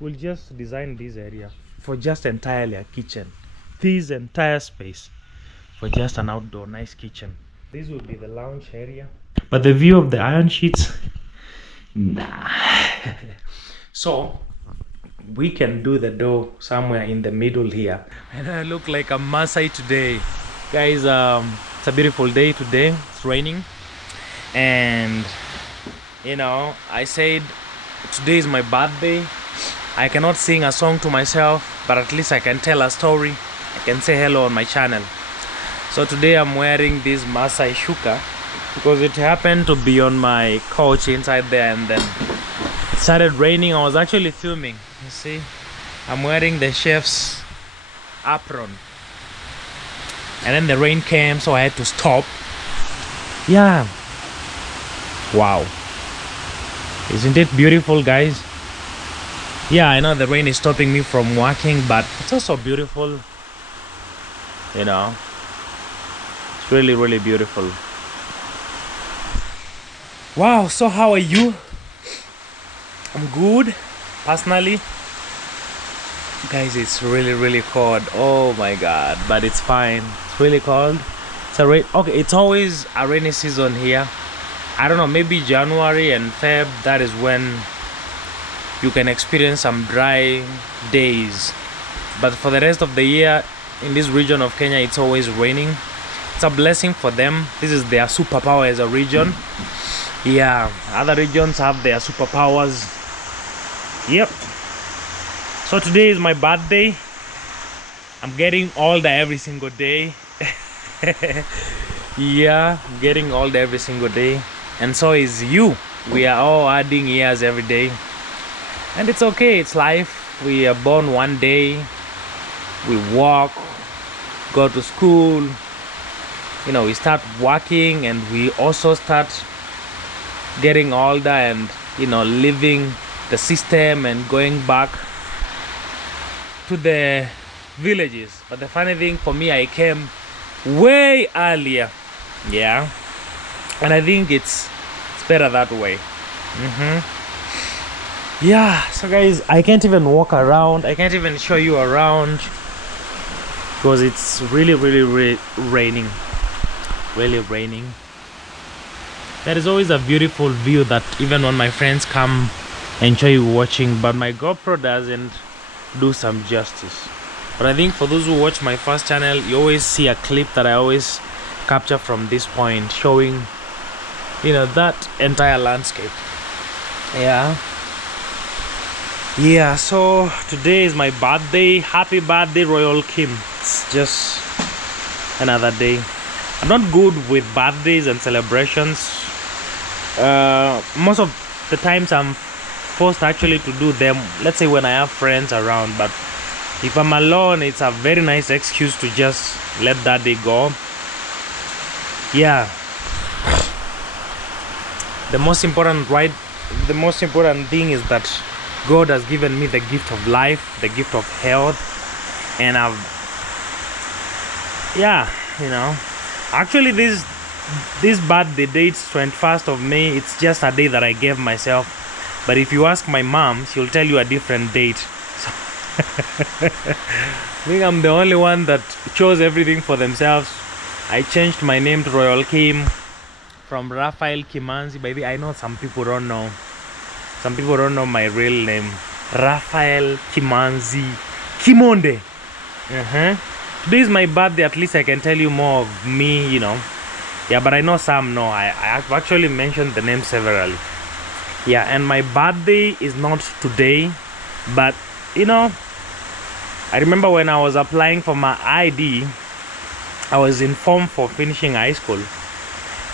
we'll just design this area for just entirely a kitchen. This entire space for just an outdoor nice kitchen. This will be the lounge area. But the view of the iron sheets, nah. So we can do the door somewhere in the middle here. And I look like a Maasai today. Guys, it's a beautiful day today. It's raining. And you know, I said today is my birthday. I cannot sing a song to myself, but at least I can tell a story. I can say hello on my channel. So today I'm wearing this Maasai shuka because it happened to be on my couch inside there, and then it started raining. I was actually filming. You see, I'm wearing the chef's apron, and then the rain came, so I had to stop. Yeah, wow, isn't it beautiful, guys? Yeah, I know the rain is stopping me from working, but it's also beautiful, you know. It's really, really beautiful. Wow, so how are you? I'm good, personally. Guys, it's really, really cold. Oh my god, but it's fine. It's really cold. It's a rain. Okay, it's always a rainy season here. I don't know, maybe January and Feb, that is when you can experience some dry days. But for the rest of the year, in this region of Kenya, it's always raining. It's a blessing for them. This is their superpower as a region. Yeah, other regions have their superpowers. Yep. So today is my birthday. I'm getting older every single day. Yeah, I'm getting older every single day. And so is you. We are all adding years every day. And it's okay, it's life. We are born one day. We walk, go to school. You know, we start working, and we also start getting older and, you know, leaving the system and going back to the villages. But the funny thing for me, I came way earlier. Yeah, and I think it's better that way. Yeah, so guys, I can't even walk around. I can't even show you around because it's really, really raining. Really raining. There is always a beautiful view that even when my friends come enjoy watching, but my GoPro doesn't do some justice. But I think for those who watch my first channel, you always see a clip that I always capture from this point, showing, you know, that entire landscape. Yeah, so today is my birthday. Happy birthday, Royal Kim. It's just another day. I'm not good with birthdays and celebrations. Most of the times I'm forced actually to do them, let's say when I have friends around. But if I'm alone, it's a very nice excuse to just let that day go. Yeah, the most important thing is that God has given me the gift of life, the gift of health, and you know, actually this birthday date, 21st of May, it's just a day that I gave myself. But if you ask my mom, she'll tell you a different date. So I think I'm the only one that chose everything for themselves. I changed my name to Royal Kim from Raphael Kimanzi. By the way, I know some people don't know. Some people don't know my real name. Raphael Kimanzi Kimonde. Today is my birthday. At least I can tell you more of me, you know. Yeah, but I know some know. I've actually mentioned the name severally. Yeah, and my birthday is not today, but you know, I remember when I was applying for my ID, I was informed for finishing high school.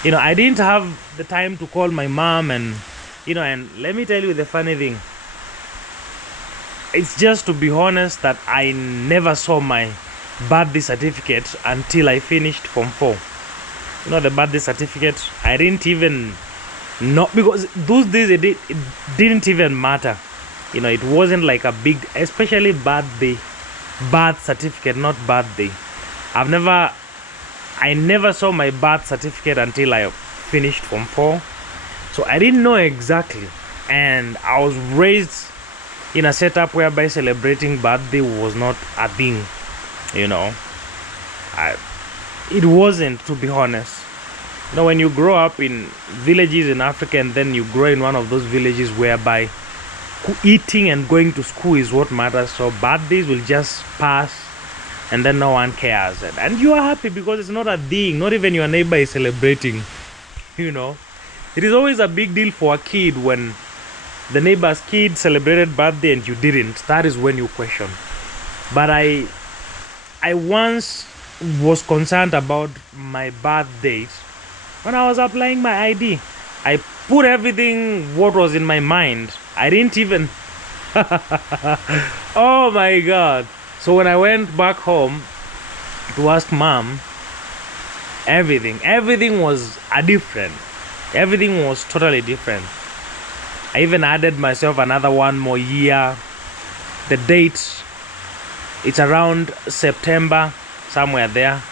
You know, I didn't have the time to call my mom, and you know, and let me tell you the funny thing. It's just, to be honest, that I never saw my birthday certificate until I finished Form 4. You know, the birthday certificate, I didn't even know, because those days it didn't even matter. You know, it wasn't like a big, especially birth certificate, not birthday. I never saw my birth certificate until I finished Form 4. So I didn't know exactly. And I was raised in a setup whereby celebrating birthday was not a thing, you know. It wasn't, to be honest. You know, when you grow up in villages in Africa and then you grow in one of those villages whereby eating and going to school is what matters, so birthdays will just pass and then no one cares, and you are happy because it's not a thing. Not even your neighbor is celebrating, you know. It is always a big deal for a kid when the neighbor's kid celebrated birthday and you didn't. That is when you question. But I once was concerned about my birth date when I was applying my ID. I put everything what was in my mind. I didn't even oh my god. So when I went back home to ask mom, everything was different. Everything was totally different. I even added myself another one more year. The date, it's around September, somewhere there.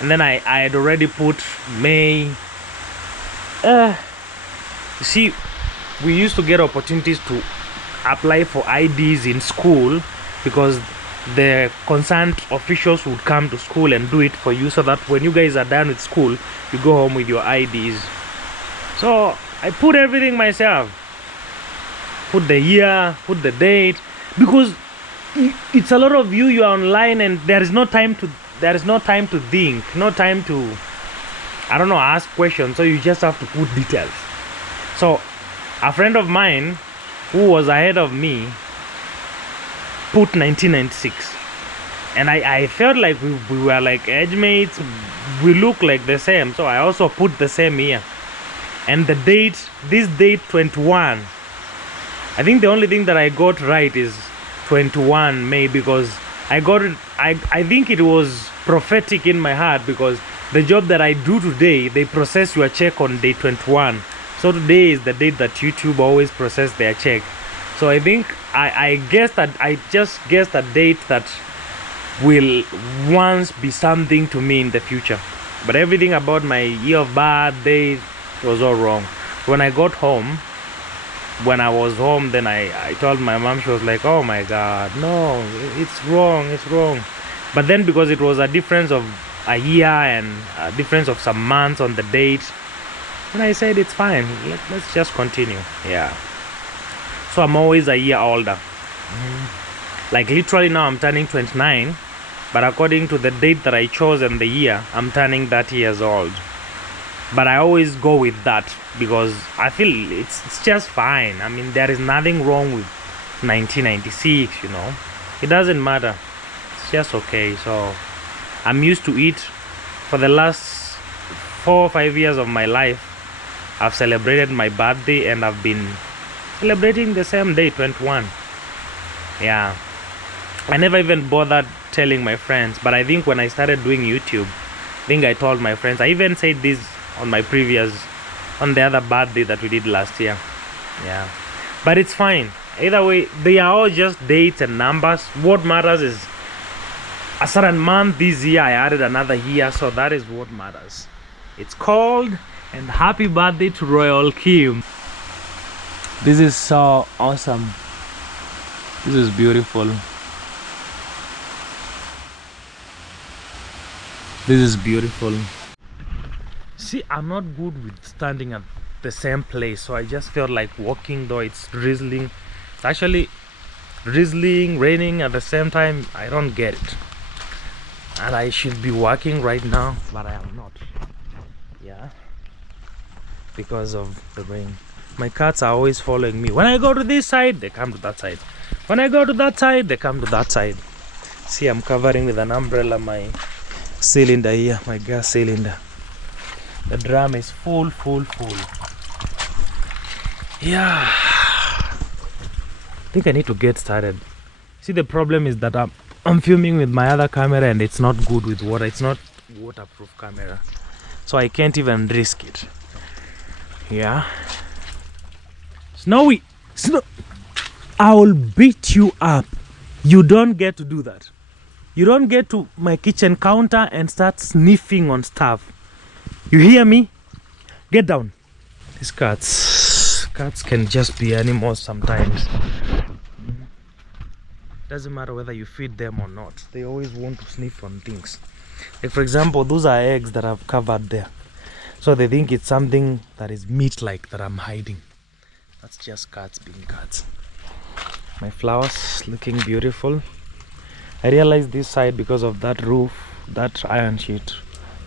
And then I had already put May. You see, we used to get opportunities to apply for IDs in school because the concerned officials would come to school and do it for you, so that when you guys are done with school, you go home with your IDs. So I put everything myself. Put the year, put the date, because it's a lot of you are online and there is no time to think, no time to, I don't know, ask questions. So you just have to put details. So a friend of mine who was ahead of me put 1996, and I felt like we were like age mates, we look like the same, so I also put the same year. And the date, this date 21, I think the only thing that I got right is 21 May, because I got it, I think it was prophetic in my heart, because the job that I do today, they process your check on day 21. So today is the date that YouTube always process their check. So I think I just guessed a date that will once be something to me in the future. But everything about my year of birth, date, was all wrong. When I got home, when I was home, then I told my mom. She was like, oh my god, no, it's wrong. But then because it was a difference of a year and a difference of some months on the date, and I said it's fine, let's just continue. Yeah, so I'm always a year older. Like literally now I'm turning 29, but according to the date that I chose and the year, I'm turning 30 years old. But I always go with that because I feel it's just fine. I mean, there is nothing wrong with 1996, you know. It doesn't matter. It's just okay. So I'm used to it. For the last 4 or 5 years of my life, I've celebrated my birthday, and I've been celebrating the same day, 21. Yeah. I never even bothered telling my friends, but I think when I started doing YouTube, I think I told my friends. I even said this on the other birthday that we did last year. Yeah, but it's fine. Either way, they are all just dates and numbers. What matters is a certain month this year I added another year, so that is what matters. It's called and happy birthday to Royal Kim. This is so awesome. This is beautiful. This is beautiful. See, I'm not good with standing at the same place, so I just felt like walking, though it's drizzling. It's actually drizzling, raining at the same time. I don't get it. And I should be walking right now, but I am not. Yeah, because of the rain. My cats are always following me. When I go to this side, they come to that side. When I go to that side, they come to that side. See, I'm covering with an umbrella my cylinder here, my gas cylinder. The drum is full. Yeah, I think I need to get started. See, the problem is that I'm filming with my other camera and it's not good with water. It's not waterproof camera, so I can't even risk it. Yeah, Snowy, I will beat you up. You don't get to do that. You don't get to my kitchen counter and start sniffing on stuff. You hear me? Get down. These cats can just be animals sometimes. Doesn't matter whether you feed them or not, they always want to sniff on things. Like for example, those are eggs that I've covered there, so they think it's something that is meat-like that I'm hiding. That's just cats being cats. My flowers looking beautiful. I realized this side, because of that roof, that iron sheet,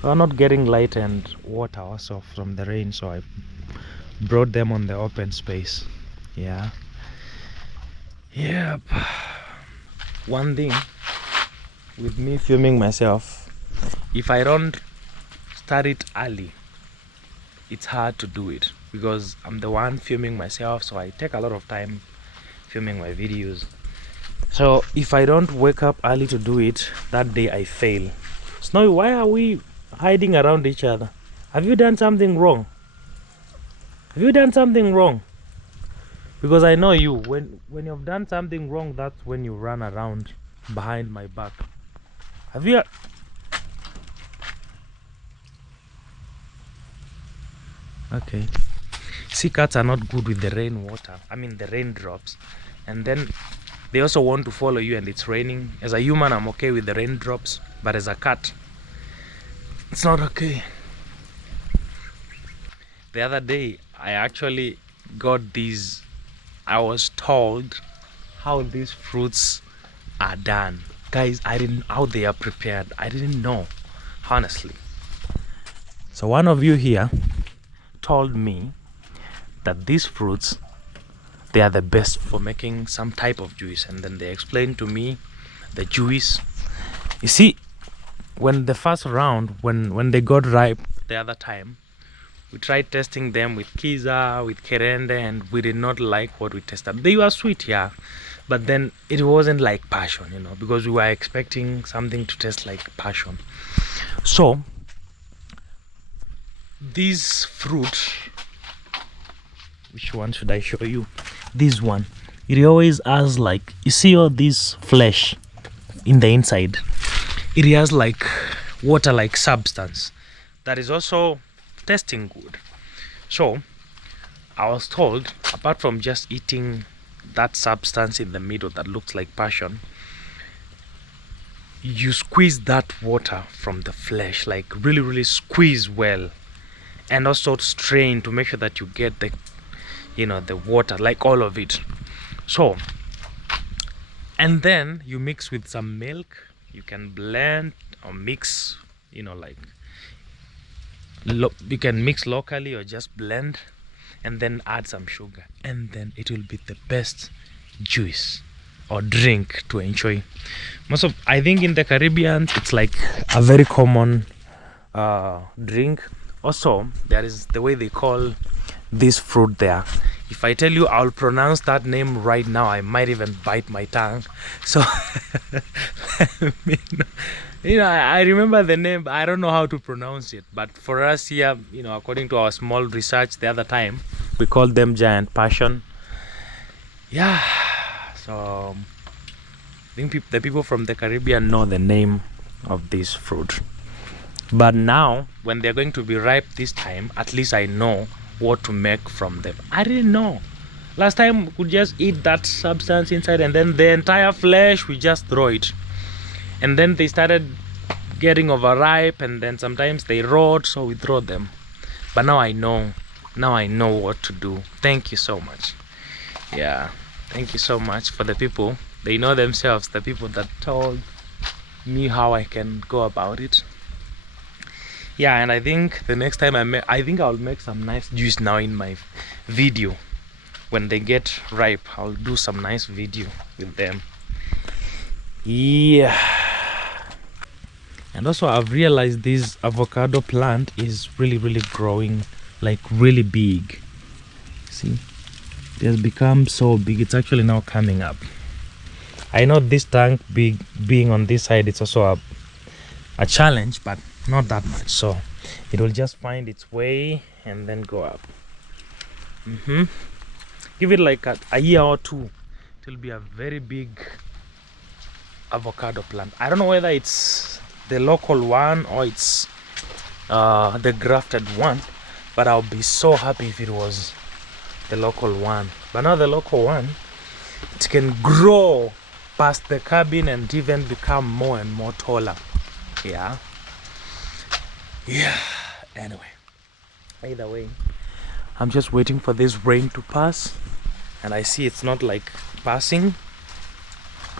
we are not getting light and water also from the rain, so I brought them on the open space. Yeah. Yep. One thing with me filming myself, if I don't start it early, it's hard to do it, because I'm the one filming myself, so I take a lot of time filming my videos. So if I don't wake up early to do it, that day I fail. Snowy, why are we hiding around each other? Have you done something wrong? Have you done something wrong? Because I know you, when you've done something wrong, that's when you run around behind my back. Have you? Okay. See, cats are not good with the rainwater. I mean the raindrops. And then they also want to follow you and it's raining. As a human, I'm okay with the raindrops. But as a cat, it's not okay. The other day, I actually got these. I was told how these fruits are done. Guys, I didn't know how they are prepared. I didn't know, honestly. So one of you here told me that these fruits, they are the best for making some type of juice, and then they explained to me the juice. You see, when the first round, when they got ripe the other time, we tried testing them with Kiza, with Kerende, and we did not like what we tested. They were sweet, yeah, but then it wasn't like passion, you know, because we were expecting something to taste like passion. So this fruit, which one should I show you? This one, it always has, like, you see all this flesh in the inside, it has like water like substance that is also tasting good. So I was told, apart from just eating that substance in the middle that looks like passion, you squeeze that water from the flesh, like really squeeze well, and also strain to make sure that you get the, you know, the water, like all of it. So, and then you mix with some milk. You can blend or mix, you know, like you can mix locally or just blend, and then add some sugar, and then it will be the best juice or drink to enjoy. I think in the Caribbean it's like a very common drink. Also, there is the way they call this fruit there. If I tell you I'll pronounce that name right now, I might even bite my tongue. So you know, I remember the name, but I don't know how to pronounce it. But for us here, you know, according to our small research the other time, we called them giant passion. Yeah. So I think the people from the Caribbean know the name of this fruit. But now, when they're going to be ripe this time, at least I know what to make from them. I didn't know. Last time we could just eat that substance inside, and then the entire flesh we just throw it. And then they started getting overripe, and then sometimes they rot, so we throw them. But now I know. Now I know what to do. Thank you so much. Yeah, thank you so much for the people. They know themselves, the people that told me how I can go about it. Yeah, and I think the next time I think I'll make some nice juice now in my video. When they get ripe, I'll do some nice video with them. Yeah. And also I've realized this avocado plant is really growing, like really big. See, it has become so big. It's actually now coming up. I know this tank being on this side, it's also a challenge, but not that much, so it will just find its way and then go up. Give it like a year or two, it will be a very big avocado plant. I don't know whether it's the local one or it's the grafted one, but I'll be so happy if it was the local one. But now the local one, it can grow past the cabin and even become more and more taller. Yeah. Anyway, either way, I'm just waiting for this rain to pass, and I see it's not like passing.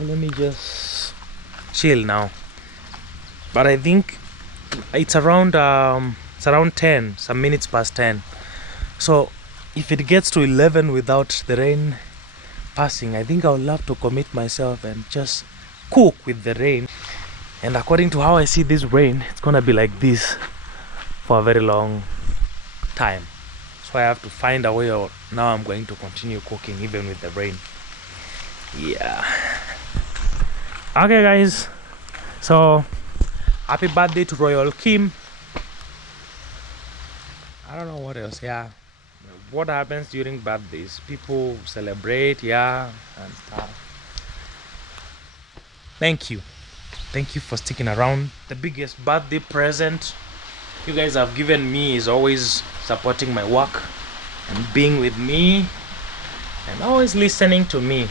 Let me just chill now. But I think it's around 10, some minutes past 10. So if it gets to 11 without the rain passing, I think I would love to commit myself and just cook with the rain. And according to how I see this rain, it's gonna be like this for a very long time. So I have to find a way out. Now I'm going to continue cooking even with the rain. Yeah. Okay guys, so happy birthday to Royal Kim. I don't know what else. Yeah, what happens during birthdays? People celebrate, yeah, and stuff. Thank you for sticking around. The biggest birthday present you guys have given me is always supporting my work and being with me and always listening to me.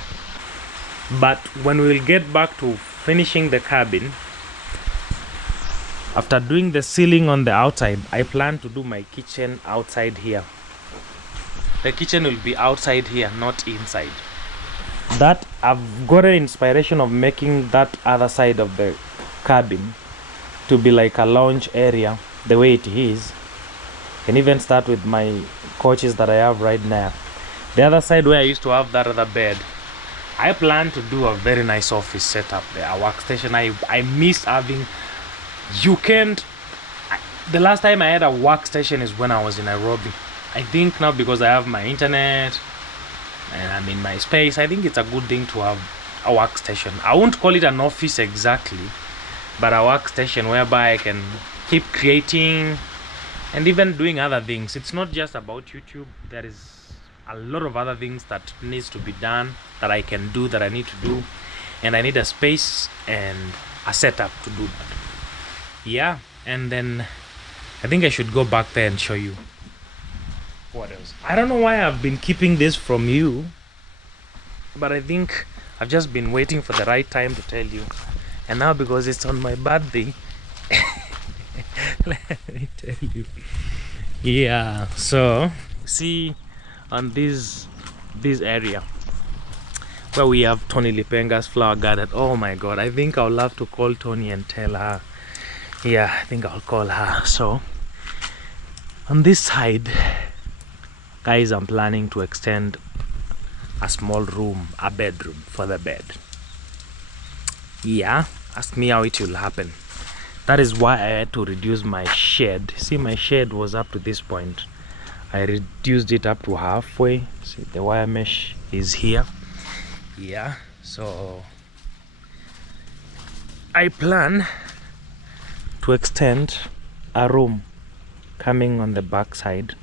But when we will get back to finishing the cabin, after doing the ceiling on the outside, I plan to do my kitchen outside here. The kitchen will be outside here, not inside. That I've got an inspiration of making that other side of the cabin to be like a lounge area, the way it is. Can even start with my couches that I have right now. The other side where I used to have that other bed, I plan to do a very nice office setup there, a workstation. I miss having, the last time I had a workstation is when I was in Nairobi. I think now because I have my internet and I'm in my space, I think it's a good thing to have a workstation. I won't call it an office exactly, but a workstation whereby I can keep creating and even doing other things. It's not just about YouTube. There is a lot of other things that needs to be done that I can do, that I need to do, and I need a space and a setup to do that. Yeah, and then I think I should go back there and show you what else. I don't know why I've been keeping this from you, but I think I've just been waiting for the right time to tell you. And now because it's on my birthday, let me tell you. Yeah, so see on this area where we have Tony Lipenga's flower garden. Oh my god, I think I'll love to call Tony and tell her. Yeah, I think I'll call her. So on this side, guys, I'm planning to extend a small room, a bedroom for the bed. Yeah, ask me how it will happen. That is why I had to reduce my shed. See, my shed was up to this point. I reduced it up to halfway. See, the wire mesh is here. Yeah, so I plan to extend a room coming on the back side,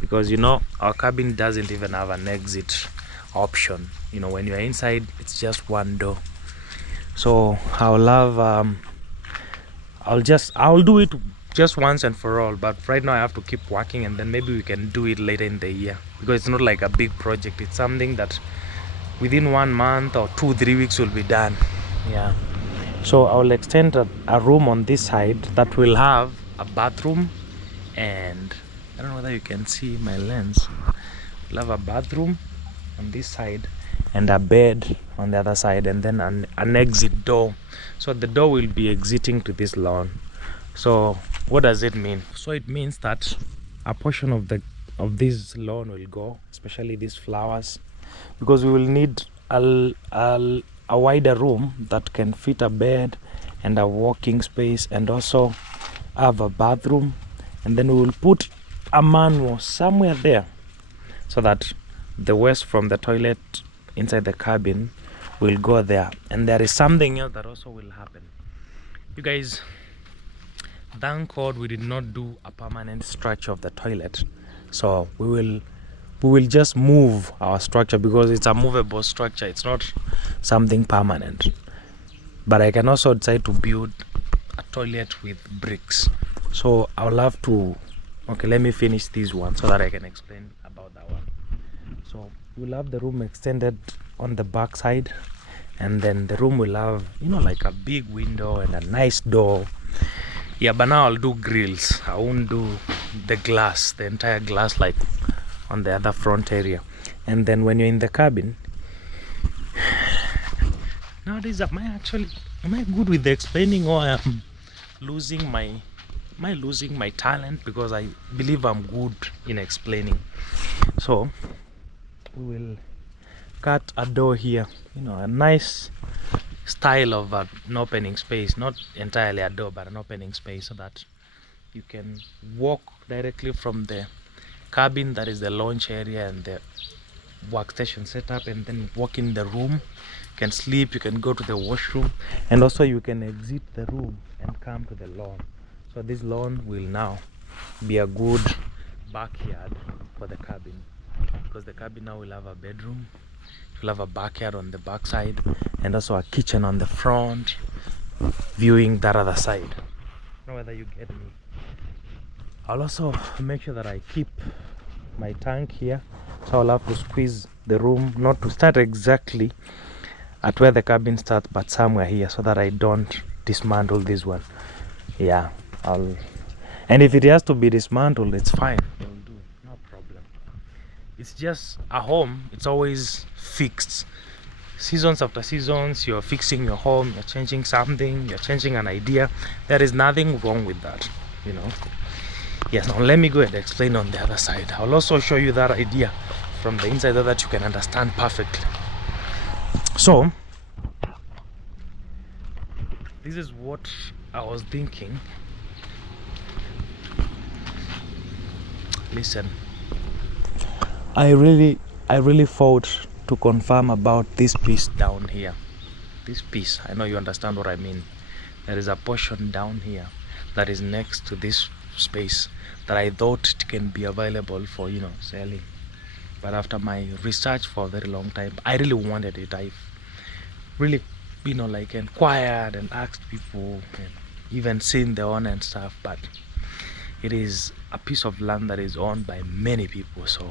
because you know our cabin doesn't even have an exit option. You know, when you're inside, it's just one door. So I'll do it just once and for all, but right now I have to keep working, and then maybe we can do it later in the year, because it's not like a big project. It's something that within 1 month or 2-3 weeks will be done. Yeah, so I'll extend a room on this side that will have a bathroom, and I don't know whether you can see my lens. We'll have a bathroom on this side and a bed on the other side, and then an exit door. So the door will be exiting to this lawn. So what does it mean? So it means that a portion of this lawn will go, especially these flowers, because we will need a wider room that can fit a bed and a walking space, and also have a bathroom, and then we will put a manual somewhere there so that the waste from the toilet inside the cabin will go there. And there is something else that also will happen, you guys. Thank God we did not do a permanent structure of the toilet, so we will just move our structure, because it's a movable structure. It's not something permanent. But I can also decide to build a toilet with bricks. So I'll have to, okay, let me finish this one so that I can explain about that one. So we'll have the room extended on the back side, and then the room will have, you know, like a big window and a nice door. Yeah, but now I'll do grills. I won't do the glass, the entire glass, like on the other front area. And then when you're in the cabin, nowadays, am I good with the explaining, or am I losing my talent? Because I believe I'm good in explaining. So we will cut a door here, you know, a nice style of an opening space, not entirely a door, but an opening space, so that you can walk directly from the cabin, that is the launch area and the workstation setup, and then walk in the room. You can sleep, you can go to the washroom, and also you can exit the room and come to the lawn. So this lawn will now be a good backyard for the cabin, because the cabin now will have a bedroom, it will have a backyard on the back side, and also a kitchen on the front viewing that other side. I don't know whether you get me. I'll also make sure that I keep my tank here, so I'll have to squeeze the room, not to start exactly at where the cabin starts, but somewhere here, so that I don't dismantle this one. Yeah, and if it has to be dismantled, it's fine, it'll do, no problem. It's just a home, it's always fixed. Seasons after seasons, you're fixing your home, you're changing something, you're changing an idea. There is nothing wrong with that, you know. Yes, now let me go and explain on the other side. I'll also show you that idea from the inside so that you can understand perfectly. So this is what I was thinking. Listen, I really fought to confirm about this piece down here. This piece, I know you understand what I mean. There is a portion down here that is next to this space that I thought it can be available for, you know, selling. But after my research for a very long time, I really wanted it. I've really, you know, like inquired and asked people and even seen the owner and stuff, but it is a piece of land that is owned by many people. So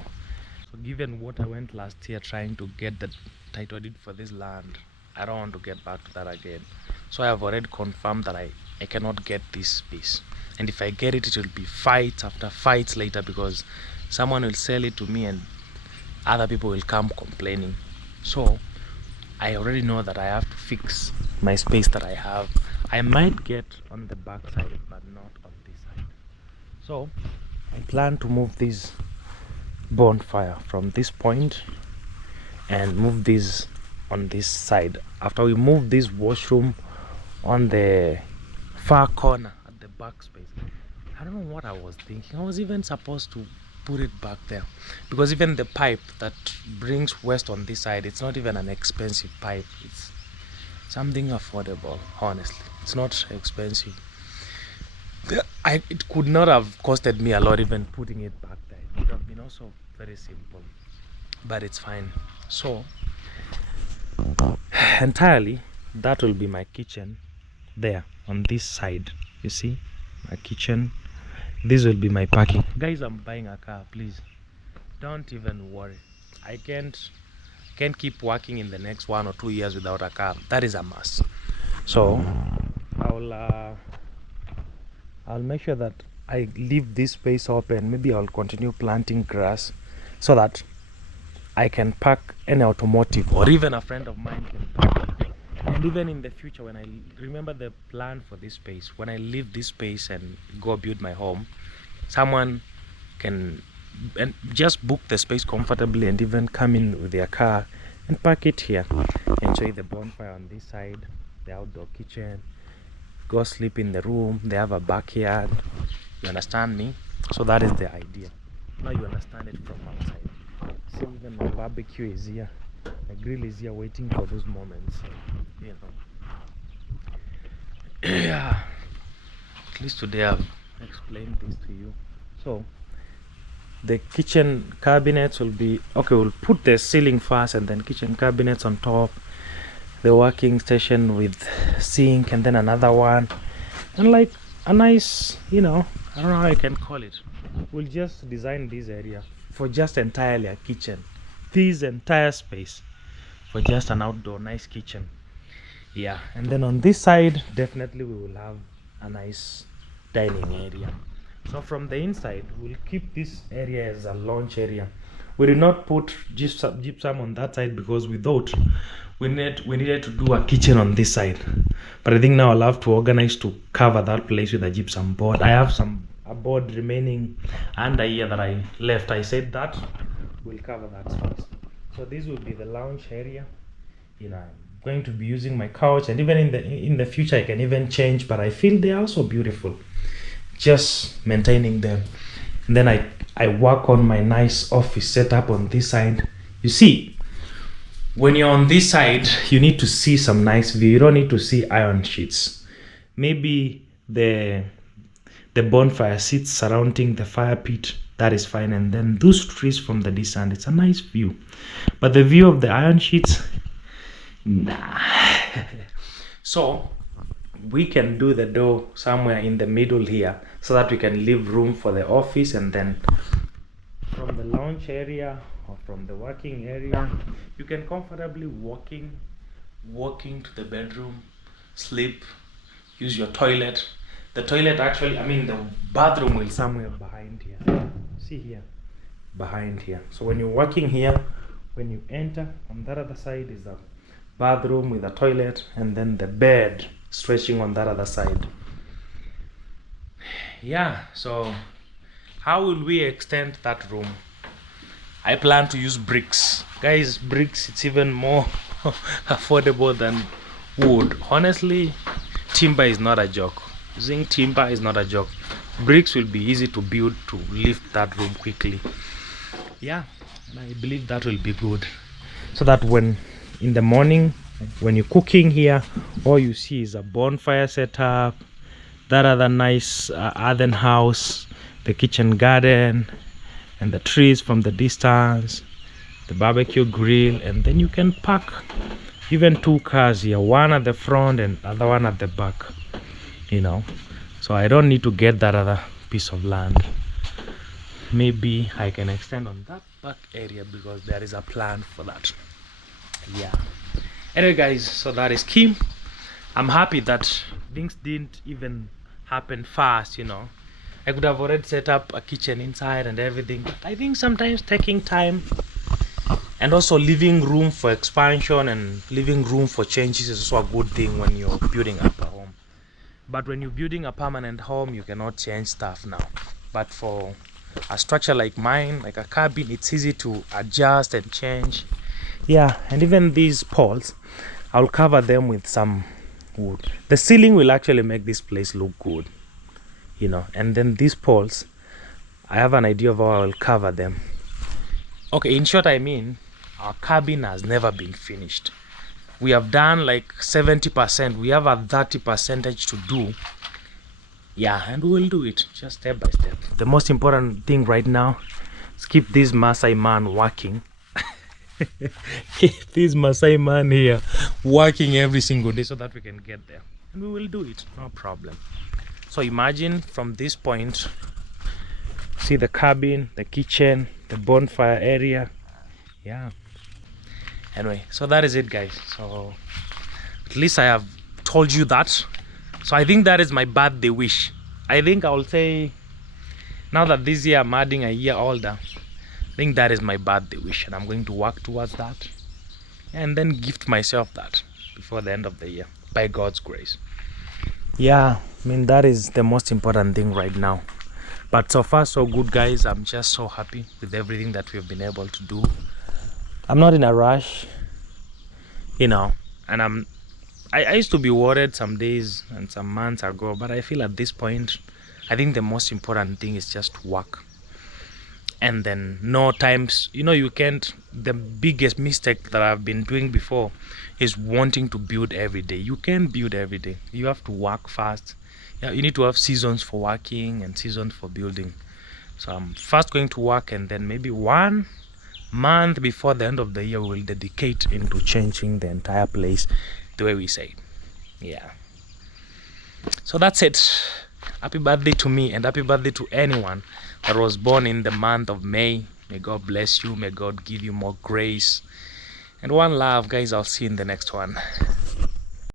given what I went last year trying to get the title deed for this land, I don't want to get back to that again. So I have already confirmed that I cannot get this piece, and if I get it, it will be fights after fights later, because someone will sell it to me and other people will come complaining. So I already know that I have to fix my space that I have. I might get on the back side, but not on this side. So I plan to move this bonfire from this point and move this on this side. After we move this washroom on the far corner at the back space, I don't know what I was thinking. I was even supposed to put it back there, because even the pipe that brings waste on this side, it's not even an expensive pipe, it's something affordable. Honestly, it's not expensive. It could not have costed me a lot even putting it back there. It would have been also very simple, but it's fine. So entirely that will be my kitchen there on this side. You see my kitchen, this will be my parking. Guys, I'm buying a car, please don't even worry. I can't keep working in the next 1 or 2 years without a car. That is a must. So I'll make sure that I leave this space open. Maybe I'll continue planting grass so that I can park any automotive, or even a friend of mine can park. And even in the future, when I remember the plan for this space, when I leave this space and go build my home, someone can just book the space comfortably and even come in with their car and park it here. Enjoy the bonfire on this side, the outdoor kitchen, go sleep in the room. They have a backyard. You understand me? So that is the idea. Now you understand it from outside. See, even my barbecue is here, my grill is here, waiting for those moments, you know. Yeah, at least today I've explained this to you. So the kitchen cabinets will be okay. We'll put the ceiling first and then kitchen cabinets on top, the working station with sink, and then another one, and like a nice, you know, I don't know how I can call it. We'll just design this area for just entirely a kitchen, this entire space for just an outdoor nice kitchen. Yeah, and then on this side definitely we will have a nice dining area. So from the inside we'll keep this area as a launch area. We did not put gypsum on that side because we thought we needed to do a kitchen on this side, but I think now I'll have to organize to cover that place with a gypsum board. I have a board remaining under here that I left. I said that we'll cover that first. So this will be the lounge area. I'm going to be using my couch, and even in the future I can even change, but I feel they are also beautiful, just maintaining them. And then I work on my nice office setup on this side. You see, when you're on this side you need to see some nice view. You don't need to see iron sheets. Maybe the bonfire sits surrounding the fire pit, that is fine, and then those trees from the distance, it's a nice view. But the view of the iron sheets, nah. So we can do the door somewhere in the middle here so that we can leave room for the office, and then from the lounge area or from the working area you can comfortably walking to the bedroom, sleep, use your toilet. The toilet actually, the bathroom will somewhere behind here. See here, behind here. So when you're working here, when you enter, on that other side is the bathroom with a toilet, and then the bed stretching on that other side. Yeah, so how will we extend that room? I plan to use bricks. Guys, bricks, it's even more affordable than wood. Honestly, timber is not a joke. Using timber is not a joke. Bricks will be easy to build to lift that room quickly. Yeah, I believe that will be good, so that when in the morning when you're cooking here, all you see is a bonfire setup, that other nice earthen house, the kitchen garden, and the trees from the distance, the barbecue grill, and then you can park even 2 cars here, one at the front and other one at the back. So I don't need to get that other piece of land. Maybe I can extend on that back area because there is a plan for that. Yeah, anyway guys, so that is Kim. I'm happy that things didn't even happen fast. I could have already set up a kitchen inside and everything, but I think sometimes taking time and also leaving room for expansion and leaving room for changes is also a good thing when you're building up a home. But when you're building a permanent home, you cannot change stuff now. But for a structure like mine, like a cabin, it's easy to adjust and change. Yeah, and even these poles, I'll cover them with some wood. The ceiling will actually make this place look good, and then these poles, I have an idea of how I will cover them. Okay, in short, our cabin has never been finished. We have done like 70%. We have a 30% to do. Yeah, and we will do it just step by step. The most important thing right now is keep this Maasai man working. Keep this Maasai man here working every single day so that we can get there. And we will do it, no problem. So imagine from this point, see the cabin, the kitchen, the bonfire area. Yeah. Anyway, so that is it guys. So at least I have told you that. So I think that is my birthday wish. I think I will say, now that this year I'm adding a year older, I think that is my birthday wish, and I'm going to work towards that and then gift myself that before the end of the year by God's grace. Yeah, that is the most important thing right now. But so far so good guys. I'm just so happy with everything that we've been able to do. I'm not in a rush, and I used to be worried some days and some months ago, but I feel at this point, I think the most important thing is just work. And then no times, you can't, the biggest mistake that I've been doing before is wanting to build every day. You can't build every day. You have to work fast. Yeah, you need to have seasons for working and seasons for building. So I'm first going to work, and then maybe 1 month before the end of the year we'll dedicate into changing the entire place the way we say. Yeah, so that's it. Happy birthday to me, and happy birthday to anyone that was born in the month of May. May God bless you, may God give you more grace, And one love, guys. I'll see you in the next one.